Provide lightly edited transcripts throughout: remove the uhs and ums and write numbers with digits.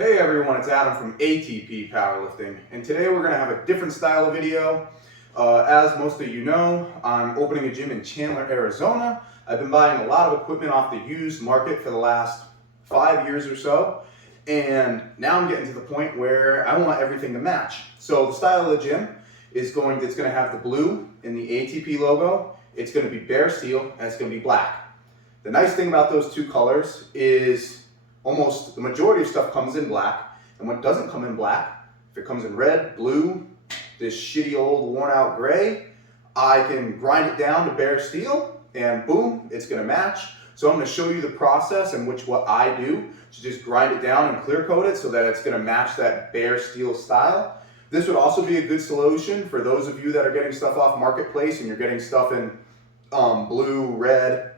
Hey everyone, it's Adam from ATP Powerlifting, and today we're going to have a different style of video. As most of you know, I'm opening a gym in Chandler, Arizona. I've been buying a lot of equipment off the used market for the last 5 years or so, and now I'm getting to the point where I want everything to match. So the style of the gym is going to have the blue in the ATP logo, it's going to be bare steel, and it's going to be black. The nice thing about those two colors is almost the majority of stuff comes in black, and what doesn't come in black, if it comes in red, blue, this shitty old worn out gray, I can grind it down to bare steel and boom, it's gonna match. So I'm gonna show you the process in which what I do to just grind it down and clear coat it so that it's gonna match that bare steel style. This would also be a good solution for those of you that are getting stuff off Marketplace and you're getting stuff in blue, red,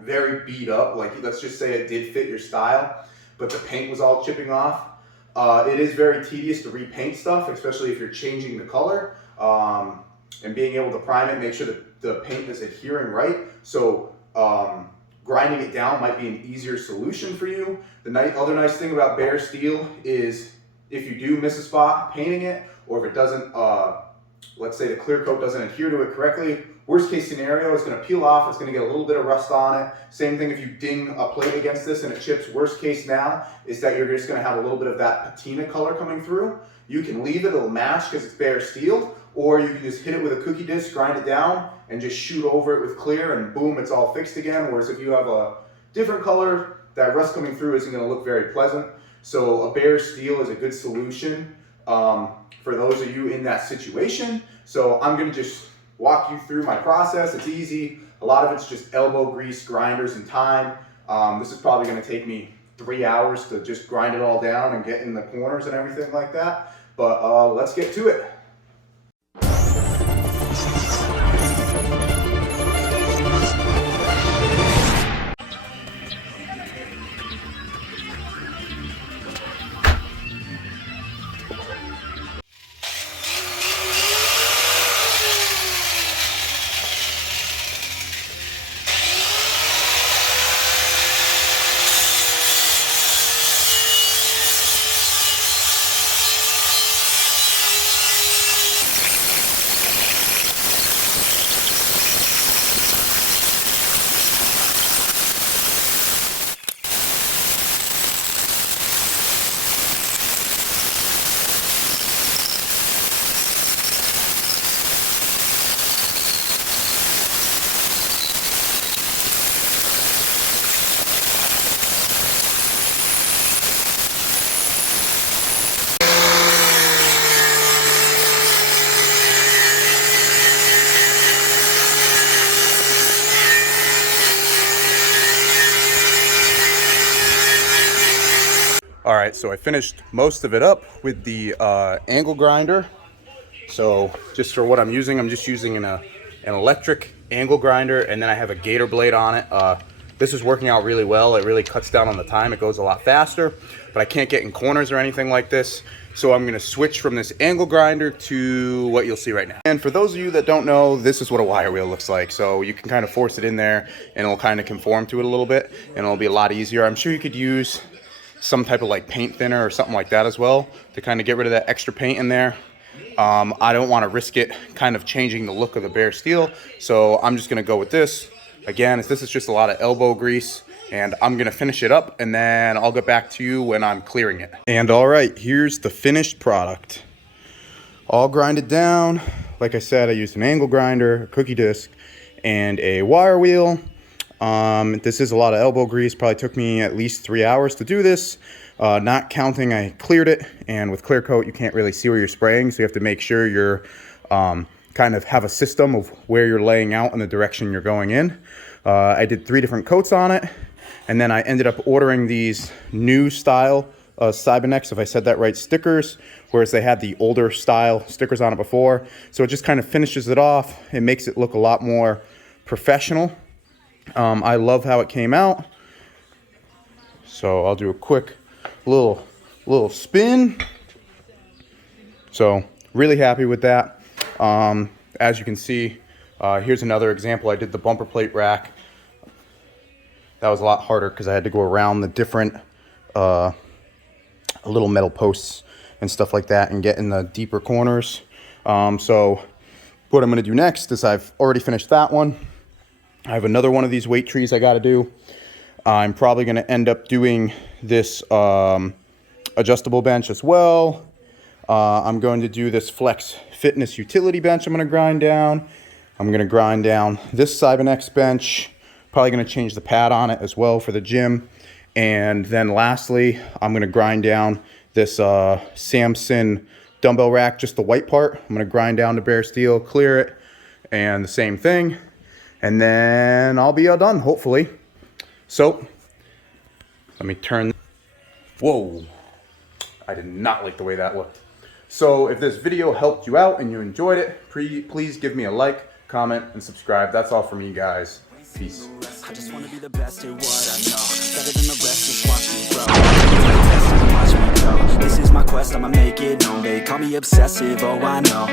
very beat up, like let's just say it did fit your style, but the paint was all chipping off. It is very tedious to repaint stuff, especially if you're changing the color, and being able to prime it, make sure that the paint is adhering right. So grinding it down might be an easier solution for you. The other nice thing about bare steel is if you do miss a spot painting it, or if it doesn't, let's say the clear coat doesn't adhere to it correctly, worst case scenario, it's going to peel off, it's going to get a little bit of rust on it. Same thing if you ding a plate against this and it chips. Worst case now is that you're just going to have a little bit of that patina color coming through. You can leave it, it'll match because it's bare steel, or you can just hit it with a cookie disc, grind it down, and just shoot over it with clear, and boom, it's all fixed again. Whereas if you have a different color, that rust coming through isn't going to look very pleasant. So a bare steel is a good solution for those of you in that situation. So I'm going to just walk you through my process. It's easy. A lot of it's just elbow grease, grinders, and time. This is probably going to take me 3 hours to just grind it all down and get in the corners and everything like that. But let's get to it. All right, so I finished most of it up with the angle grinder. So just for what I'm just using an electric angle grinder, and then I have a gator blade on it. This is working out really well. It really cuts down on the time. It goes a lot faster, but I can't get in corners or anything like this. So I'm gonna switch from this angle grinder to what you'll see right now. And for those of you that don't know, this is what a wire wheel looks like. So you can kind of force it in there and it'll kind of conform to it a little bit, and it'll be a lot easier. I'm sure you could use some type of like paint thinner or something like that as well to kind of get rid of that extra paint in there. I don't want to risk it kind of changing the look of the bare steel, so I'm just going to go with this. Again, this is just a lot of elbow grease, and I'm going to finish it up, and then I'll get back to you when I'm clearing it. And all right, here's the finished product. All grinded down. Like I said, I used an angle grinder, a cookie disc, and a wire wheel. This is a lot of elbow grease. Probably took me at least 3 hours to do this. Not counting, I cleared it, and with clear coat, you can't really see where you're spraying, so you have to make sure you're kind of have a system of where you're laying out and the direction you're going in. I did 3 different coats on it, and then I ended up ordering these new style Cybex, if I said that right, stickers, whereas they had the older style stickers on it before. So it just kind of finishes it off. It makes it look a lot more professional. I love how it came out. So I'll do a quick little spin. So really happy with that. As you can see, here's another example. I did the bumper plate rack. That was a lot harder because I had to go around the different little metal posts and stuff like that and get in the deeper corners. So what I'm going to do next is I've already finished that one. I have another one of these weight trees I got to do. I'm probably going to end up doing this adjustable bench as well. I'm going to do this Flex Fitness utility bench I'm going to grind down. I'm going to grind down this Cybex bench. Probably going to change the pad on it as well for the gym. And then lastly, I'm going to grind down this Samson dumbbell rack, just the white part. I'm going to grind down to bare steel, clear it, and the same thing. And then I'll be all done, hopefully. So, let me turn. Whoa, I did not like the way that looked. So if this video helped you out and you enjoyed it, please give me a like, comment, and subscribe. That's all from me, guys. Peace. I just wanna be the best at what I know. Better than the rest, just watch me grow. Watch me go. This is my quest, I'ma make it known. They call me obsessive, oh I know.